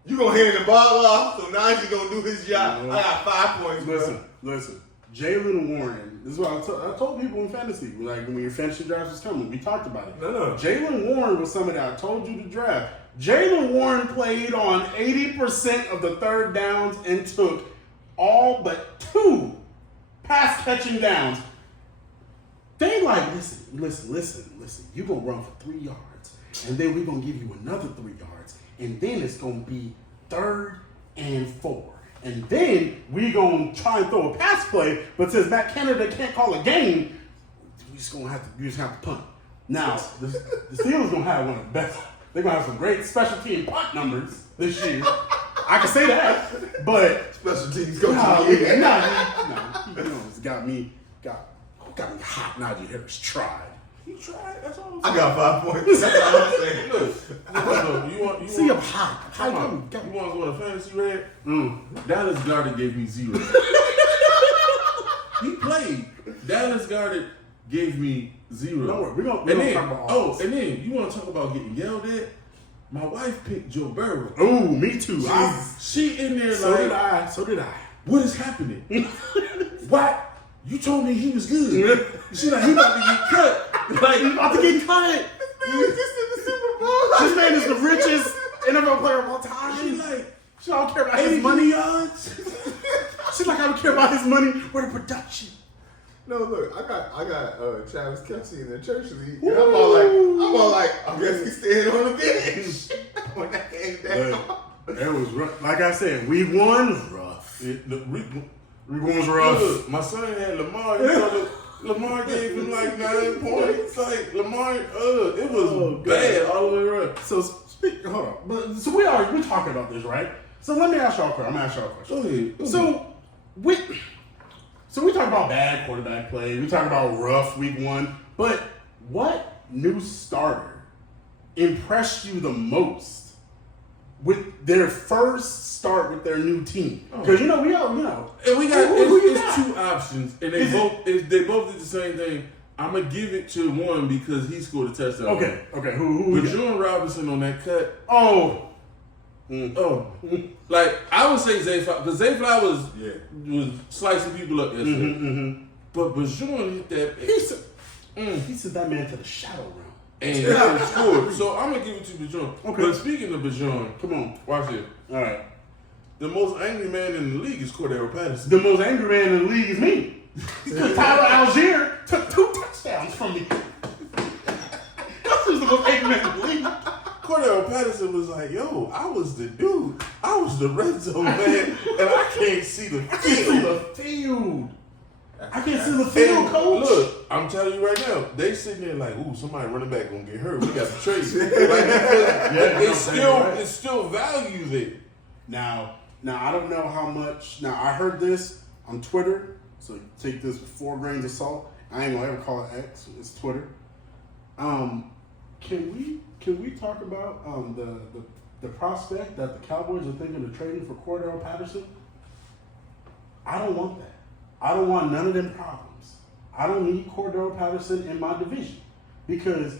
You gonna hand the ball off, so now you gonna do his job. I got 5 points. Listen. Jalen Warren. This is what I told people in fantasy. Like when your fantasy draft was coming, we talked about it. No. Jalen Warren was somebody I told you to draft. Jalen Warren played on 80% of the third downs and took all but 2 pass catching downs. They like, listen. You gonna run for 3 yards, and then we're gonna give you another 3 yards, and then it's gonna be 3rd and 4. And then we gonna try and throw a pass play, but since Matt Canada can't call a game, you just have to punt. Now the Steelers gonna have one of the best. They're gonna have some great special team punt numbers this year. I can say that, but special teams coach. It's got me hot. Najee Harris tried. He tried. That's all. I got 5 points. That's all I'm saying. Look, you want? See, I'm hot. You want to go on a fantasy red? Dallas Goedert gave me 0. He played. Dallas Goedert gave me 0. Don't worry, we're gonna talk about all this. And then you want to talk about getting yelled at? My wife picked Joe Burrow. Oh, me too. She in there so like, So did I. What is happening? What? You told me he was good. She like, he about to get cut. Like, He's about to get cut. This man is the richest NFL player of all time. She don't care about his money. Yards. She's like, I don't care about his money. Where the production? No, look, I got Travis Kelce in the church league, and I'm all like, I guess he's staying on the bench when that came down. That was rough. Like I said, week 1 was rough. Week 1 was rough. Look, my son had Lamar. Lamar gave him like 9 points. Like Lamar, it was bad all the way around. So hold on. But so we're talking about this, right? So let me ask y'all a question. I'm gonna ask y'all a question. Go ahead. So we talk about bad quarterback play. We talk about rough week 1. But what new starter impressed you the most with their first start with their new team? Because we all and we got it's 2 options, and they both did the same thing. I'm gonna give it to one because he scored a touchdown. Okay. Who? Bajon Robinson on that cut. Like I would say Zay Flowers, because Zay Flowers was slicing people up yesterday. But Bajon hit that. He sent that man to the shadow realm. And he scored. So I'm gonna give it to Bajon. Okay. But speaking of Bajon, come on, watch it. All right. The most angry man in the league is Cordero Patterson. The most angry man in the league is me. Tyler Algier took 2 touchdowns from me. That's who's the most angry man in the league. Cordero Patterson was like, yo, I was the dude. I was the red zone man, and I can't see the field. I can't see the field, coach. Look, I'm telling you right now, they sitting there like, ooh, somebody running back gonna get hurt. We got to trade. It's still value there. Now I don't know how much. Now I heard this on Twitter, so take this with 4 grains of salt. I ain't gonna ever call it X. It's Twitter. Can we talk about the prospect that the Cowboys are thinking of trading for Cordero Patterson? I don't want that. I don't want none of them problems. I don't need Cordero Patterson in my division because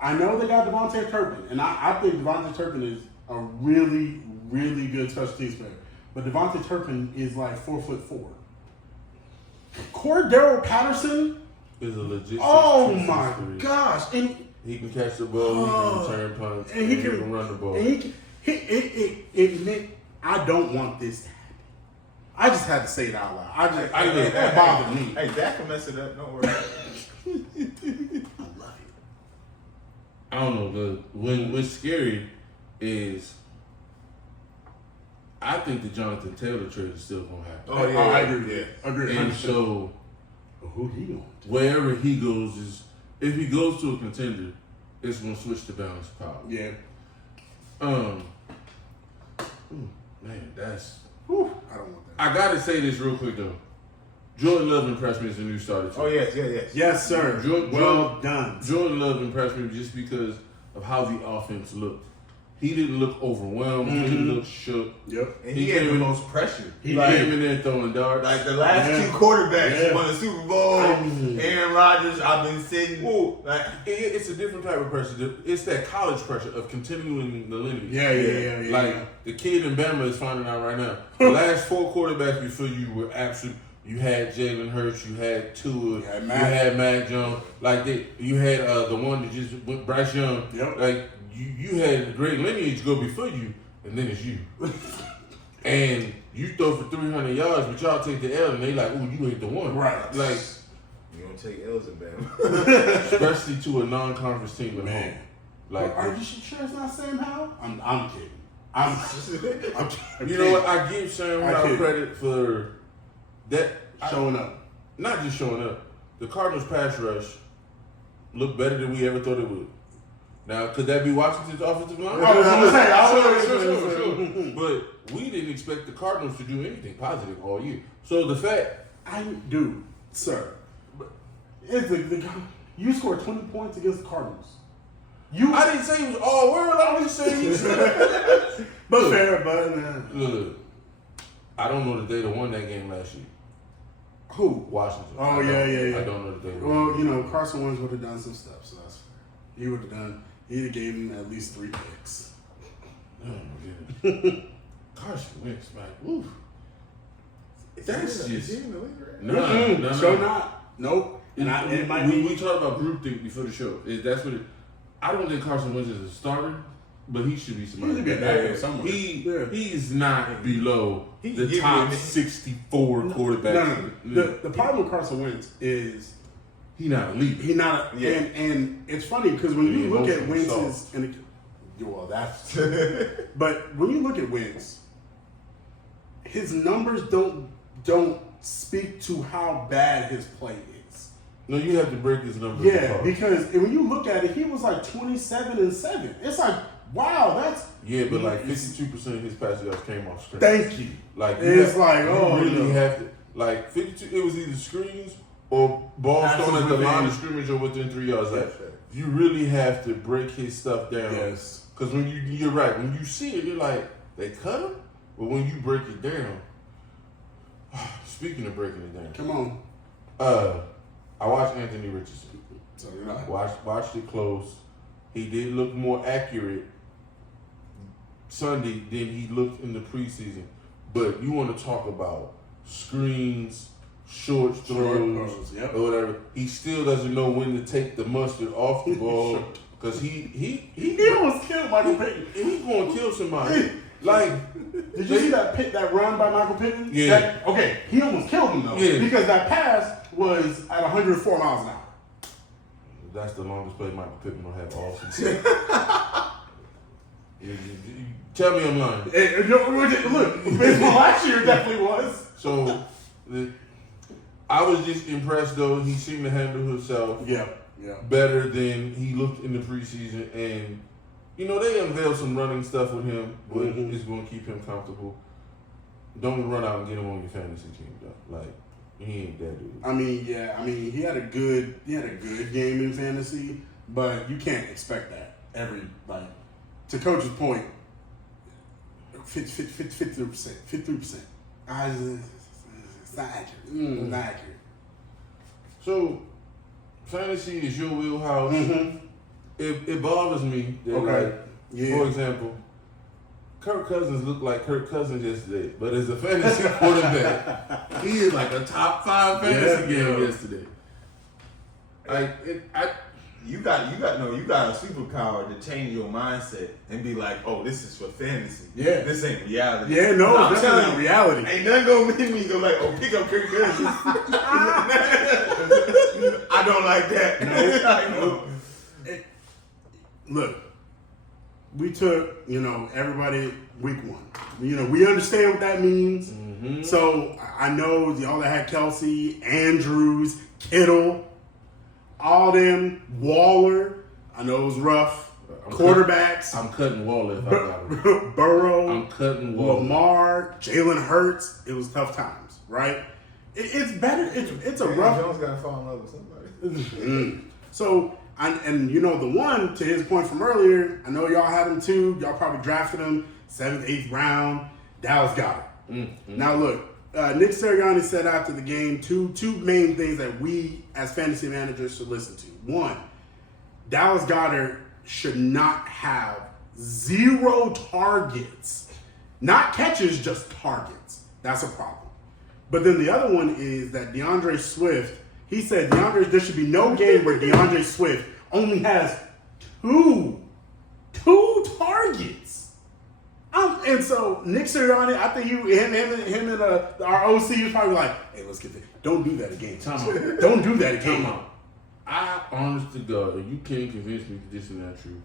I know they got Devontae Turpin, and I think Devontae Turpin is a really, really good special teams player. But Devontae Turpin is like 4'4". Cordero Patterson is a legit. Oh my gosh! And he can catch the ball, he can return punts, and he can run the ball. And it meant I don't want this to happen. I just had to say it out loud. That bothered me. Hey, Dak can mess it up. Don't worry. I love it. I I don't know. What's scary is I think the Jonathan Taylor trade is still gonna happen. Oh yeah, I agree. Yeah, Agree. And so who he going? wherever he goes is if he goes to a contender, it's gonna switch the balance of power. Yeah. Man, that's. Whew, I don't want that. I gotta say this real quick though. Jordan Love impressed me as a new starter too. Oh yes. Yes, sir. Well done. Jordan Love impressed me just because of how the offense looked. He didn't look overwhelmed. He didn't look shook. Yep. And he had the most pressure. He came in there throwing darts. Like the last two quarterbacks won the Super Bowl. Aaron Rodgers, I've been sitting. Like it's a different type of pressure. It's that college pressure of continuing the lineage. Yeah. Like the kid in Bama is finding out right now. The last 4 quarterbacks before you were absolute. You had Jalen Hurts, you had Tua, you had Mac Jones. Like you had the one that just went Bryce Young. Yep. Like you had a great lineage go before you, and then it's you. And you throw for 300 yards, but y'all take the L, and they like, ooh, you hit the one. Right. Like you don't take L's in Bama, especially to a non-conference team at home. Like, are you sure it's not Sam Howell? I'm kidding. I'm you know what? I give Sam Howell credit for that showing up. Not just showing up. The Cardinals pass rush looked better than we ever thought it would. Now, could that be Washington's offensive line? I was going to say, sure. But we didn't expect the Cardinals to do anything positive all year. So the fact I do, sir. You scored 20 points against the Cardinals. I didn't say it was all world. I was just saying he should. But fair, but look, I don't know that they'd have won that game last year. Who? Washington. Oh, yeah. I don't know that they would. Well, Carson Wentz would have done some stuff, so that's fair. He'd have gave him at least 3 picks. Oh, my goodness. Carson Wentz, man. Woo. That's just... No. Sure not. Nope. We talked about groupthink before the show. That's what I don't think Carson Wentz is a starter, but he should be somebody. He should be a backup somewhere. He's not below the top 64 quarterbacks. No. The problem with Carson Wentz is he's not elite. He's not. And it's funny because when you look at Wentz's that's. But when you look at Wentz, his numbers don't speak to how bad his play is. No, you have to break his numbers. Yeah, because when you look at it, he was like 27-7. It's like, wow, that's but like 52% of his pass yards came off screen. Thank you. Like it's you really have to like 52. It was either screens or balls thrown at the line of scrimmage or within 3 yards. Like you really have to break his stuff down. Yes. Because when you're right, when you see it, you're like they cut him, but when you break it down. Speaking of breaking it down, come on. I watched Anthony Richardson. So you're not. Watched it close. He did look more accurate Sunday than he looked in the preseason. But you want to talk about screens, short throws, or whatever. He still doesn't know when to take the mustard off the ball because he almost killed Michael Pittman. He's going to kill somebody. Like, did you see that run by Michael Pittman? Yeah. He almost killed him though. Yeah. Because that pass was at 104 miles an hour. That's the longest play Michael Pittman will have all season. Tell me I'm lying. Look, last year definitely was. So, I was just impressed though. He seemed to handle himself better than he looked in the preseason. And, they unveiled some running stuff with him, but it's going to keep him comfortable. Don't run out and get him on your fantasy team, though. Like, he ain't that dude. I mean, he had a good game in fantasy, but you can't expect that to Coach's point, 53%. 53%. It's not accurate. Not accurate. So, fantasy is your wheelhouse. It bothers me that, for example, Kirk Cousins looked like Kirk Cousins yesterday, but as a fantasy quarterback, he is like a top 5 fantasy game yesterday. You got a superpower to change your mindset and be like, oh, this is for fantasy. Yeah. This ain't reality. Yeah, no, I'm this telling isn't you, reality. Ain't nothing gonna make me go like, oh, pick up Kirk Cousins. I don't like that. No. look, we took, everybody week 1. We understand what that means. Mm-hmm. So I know y'all that had Kelsey, Andrews, Kittle, all them, Waller. I know it was rough. Quarterbacks. I'm cutting Waller if I got him. Burrow. I'm cutting Waller. Lamar, Jalen Hurts. It was tough times, right? It's better. It's a rough. Jones got to fall in love with somebody. So, the one, to his point from earlier, I know y'all had him too. Y'all probably drafted him 7th, 8th round. Dallas got him. Mm-hmm. Now, look, Nick Sirianni said after the game two main things that we as fantasy managers should listen to. One, Dallas Goedert should not have 0 targets. Not catches, just targets. That's a problem. But then the other one is that DeAndre Swift, he said there should be no game where DeAndre Swift only has two targets. And so Nick Sirianni, I think him and our OC was probably like, hey, let's get this. Don't do that again. Don't do that again. I, honest to God, and you can't convince me that this is not true.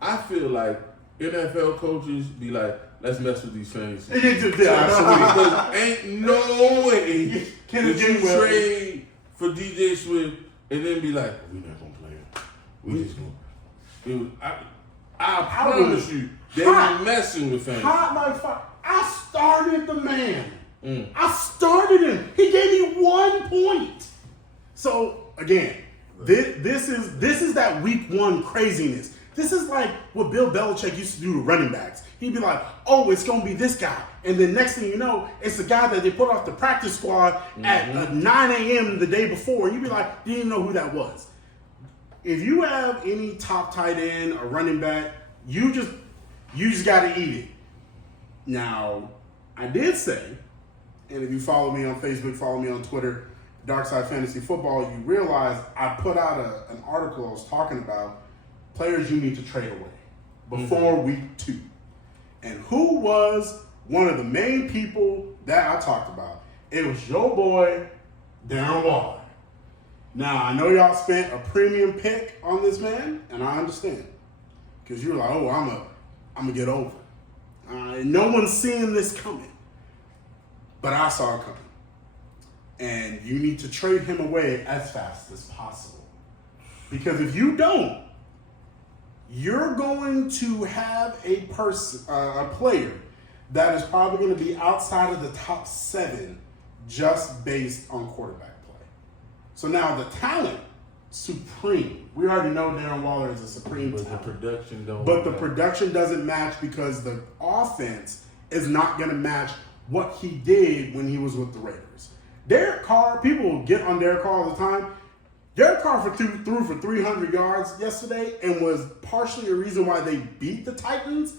I feel like NFL coaches be like, let's mess with these fantasy. Because ain't no way that you trade for DJ Swift and then be like, we're not going to play him. We just going to. I promise you, they be messing with fantasy. I started the man. I started him. He gave me 1 point. So, again, this is that week 1 craziness. This is like what Bill Belichick used to do to running backs. He'd be like, oh, it's going to be this guy. And then next thing you know, it's the guy that they put off the practice squad at 9 a.m. the day before. And you'd be like, didn't even know who that was. If you have any top tight end or running back, you just got to eat it. Now, I did say, and if you follow me on Facebook, follow me on Twitter, Darkside Fantasy Football, you realize I put out an article I was talking about players you need to trade away before week 2. And who was one of the main people that I talked about? It was your boy, Darren Waller. Now, I know y'all spent a premium pick on this man, and I understand. Because you were like, oh, I'm going to get over. No one's seeing this coming. But I saw it coming. And you need to trade him away as fast as possible. Because if you don't, you're going to have a player that is probably going to be outside of the top 7 just based on quarterback play. So now the talent, supreme. We already know Darren Waller is a supreme talent. The production doesn't match because the offense is not going to match what he did when he was with the Raiders. Derek Carr, people get on Derek Carr all the time. Derek Carr threw for 300 yards yesterday and was partially a reason why they beat the Titans.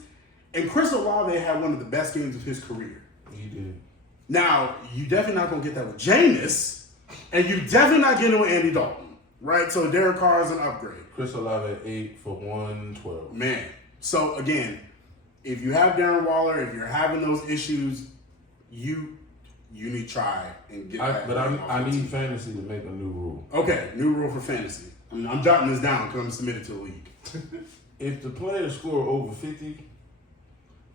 And Chris Olave had one of the best games of his career. He did. Now, you definitely not going to get that with Jameis, and you definitely not getting it with Andy Dalton, right? So Derek Carr is an upgrade. Chris Olave 8 for 112. Man. So, again, if you have Darren Waller, if you're having those issues, you need to try and get that. But I need fantasy to make a new rule. Okay, new rule for fantasy. I'm jotting this down because I'm submitted to the league. If the players score over 50,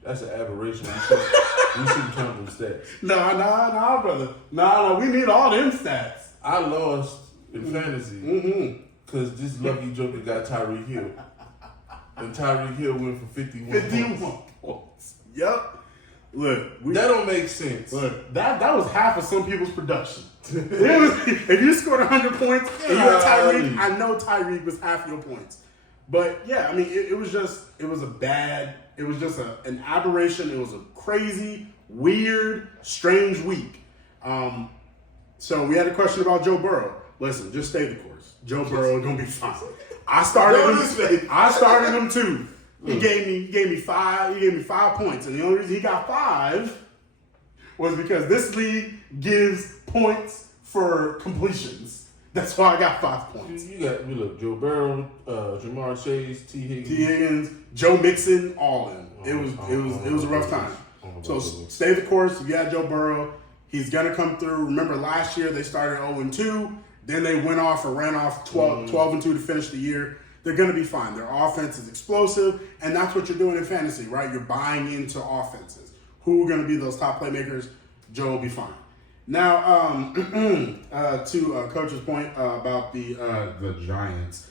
that's an aberration. We shouldn't count them stats. Nah, brother. No, we need all them stats. I lost in fantasy because this lucky joker got Tyreek Hill. And Tyreek Hill went for 51 points. Yep. Look, that don't make sense. Look, that was half of some people's production. If you scored 100 points and you had Tyreek, I know Tyreek was half your points. But yeah, I mean, it was just an aberration. It was a crazy, weird, strange week. So we had a question about Joe Burrow. Listen, just stay the course. Joe Burrow gonna be fine. I started him too. He gave me 5 points, and the only reason he got 5 was because this league gives points for completions. That's why I got 5 points. Look, Joe Burrow, Jamar Chase, T. Higgins, Joe Mixon, all in. It was a rough time. So stay the course. If you had Joe Burrow, he's gonna come through. Remember last year they started 0-2, then they went off or ran off 12-2 to finish the year. they're going to be fine. Their offense is explosive, and that's what you're doing in fantasy, right? You're buying into offenses. Who are going to be those top playmakers? Joe will be fine. Now, to Coach's point about the Giants,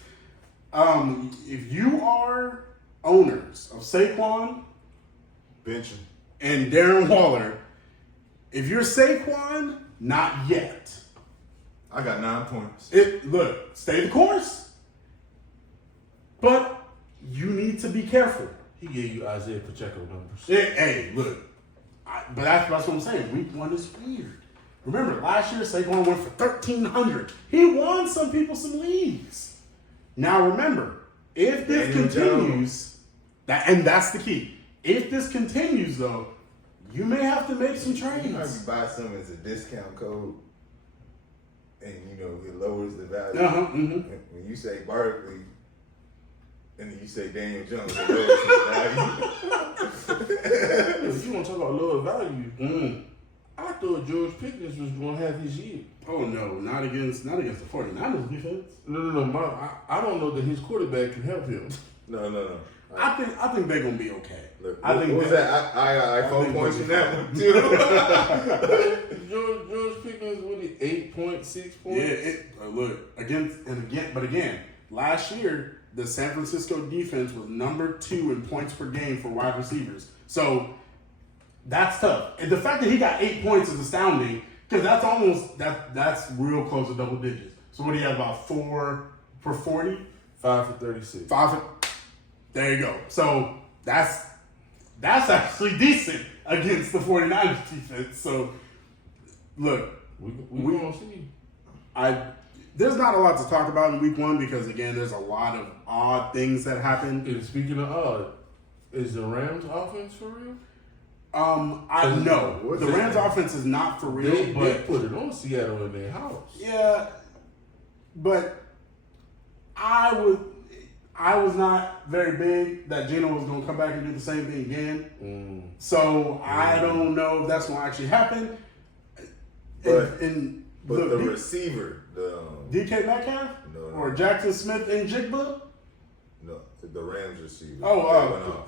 if you are owners of Saquon, bench him. and Darren Waller, if you're Saquon, not yet. I got 9 points. Look, stay the course, but you need to be careful. He gave you Isaiah Pacheco numbers. Hey, look, but that's what I'm saying. Week 1 is weird. Remember, last year Saquon went for 1,300. He won some people some leagues. Now remember, if this continues, that's the key. If this continues, though, you may have to make some trades. You might buy some as a discount code, and it lowers the value. When you say Barkley, and then you say Daniel Jones, it lowers the value. If you want to talk about lower value, I thought George Pickens was going to have his year. Oh no, not against the 49ers defense. No. I don't know that his quarterback can help him. No. I think they're gonna be okay. Look, I think what was that? I got 4 points in that one too. George Pickens with it 8.6 points. Yeah, look again. Last year the San Francisco defense was number 2 in points per game for wide receivers. So that's tough. And the fact that he got 8 points is astounding because that's real close to double digits. So what do you have, about 4 for 40? 5 for 36. There you go. So that's actually decent against the 49ers defense. So look, we gonna see. There's not a lot to talk about in week 1 because again, there's a lot of odd things that happen. And speaking of odd, is the Rams offense for real? I know the Rams offense is not for real, They but put it on Seattle in their house. yeah, but I was not very big that Geno was going to come back and do the same thing again. So I don't know if that's going to actually happen. But the receiver, DK Metcalf or Jackson Smith and Jigba? No, the Rams receiver.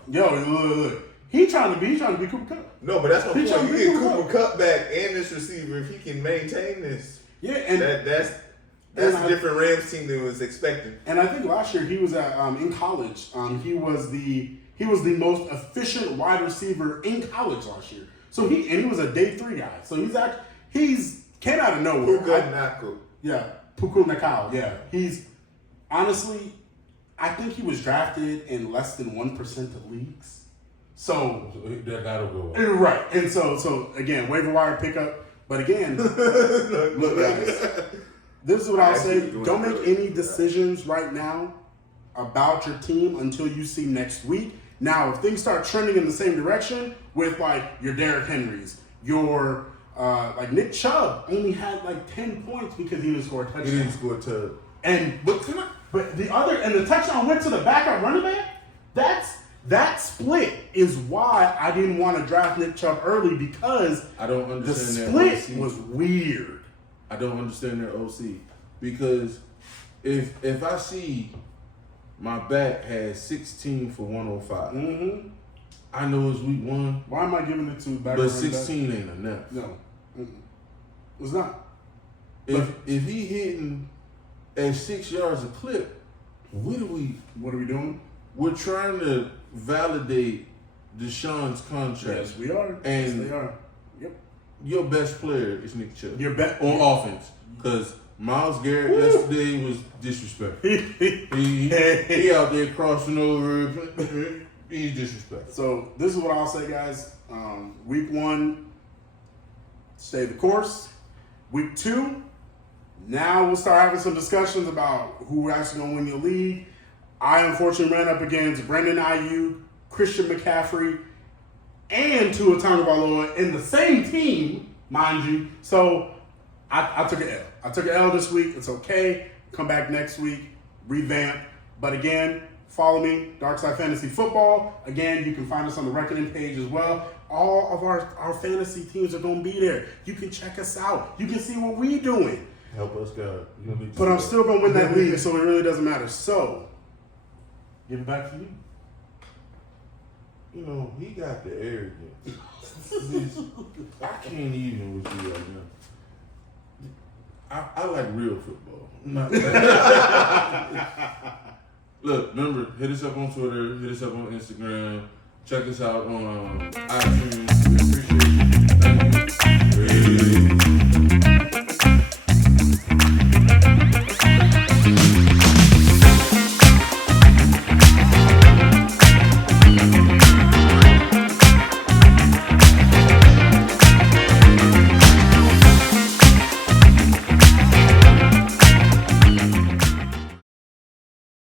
Look. He's trying to be Cooper Kupp. No, but that's my point. trying to You be get Cooper Kupp back and this receiver if he can maintain this. Yeah, and that's a different Rams team than was expected. And I think last year he was in college. He was the most efficient wide receiver in college last year. So he was a day 3 guy. So he's came out of nowhere. Puka Nakao. Yeah, he's honestly, I think he was drafted in less than 1% of leagues. So that gotta go up. Right, and so again, waiver wire pickup. But again, look guys, this is what I'll say. Don't make any decisions right now about your team until you see next week. Now, if things start trending in the same direction with like your Derrick Henrys, your like Nick Chubb only had like 10 points because he didn't score a touchdown. He didn't score a touchdown. But the touchdown went to the backup running back. That split is why I didn't want to draft Nick Chubb early because I don't understand the their split OC. was weird. I don't understand their OC because if I see my back has 16 for 105, I know it's week 1. Why am I giving it to back? But 16 ain't enough. No, it's not. If he hitting at 6 yards a clip, what are we doing? We're trying to validate Deshaun's contract. Yes, we are. And yes, they are. Yep. Your best player is Nick Chubb. Your best on offense, because Myles Garrett yesterday was disrespectful. he out there crossing over. He's disrespectful. So this is what I'll say, guys. Week 1, stay the course. Week 2, now we'll start having some discussions about who actually gonna win your league. I unfortunately ran up against Brandon Ayuk, Christian McCaffrey, and Tua Tagovailoa in the same team, mind you. So I took an L. I took an L this week. It's okay. Come back next week, revamp. But again, follow me, Darkside Fantasy Football. Again, you can find us on the reckoning page as well. All of our fantasy teams are going to be there. You can check us out. You can see what we're doing. Help us, God. But I'm still going to win that league, so it really doesn't matter. So, Give it back to you. You know, he got the arrogance. I can't even with you right now. I like real football. Not Look, remember, hit us up on Twitter, hit us up on Instagram, check us out on iTunes.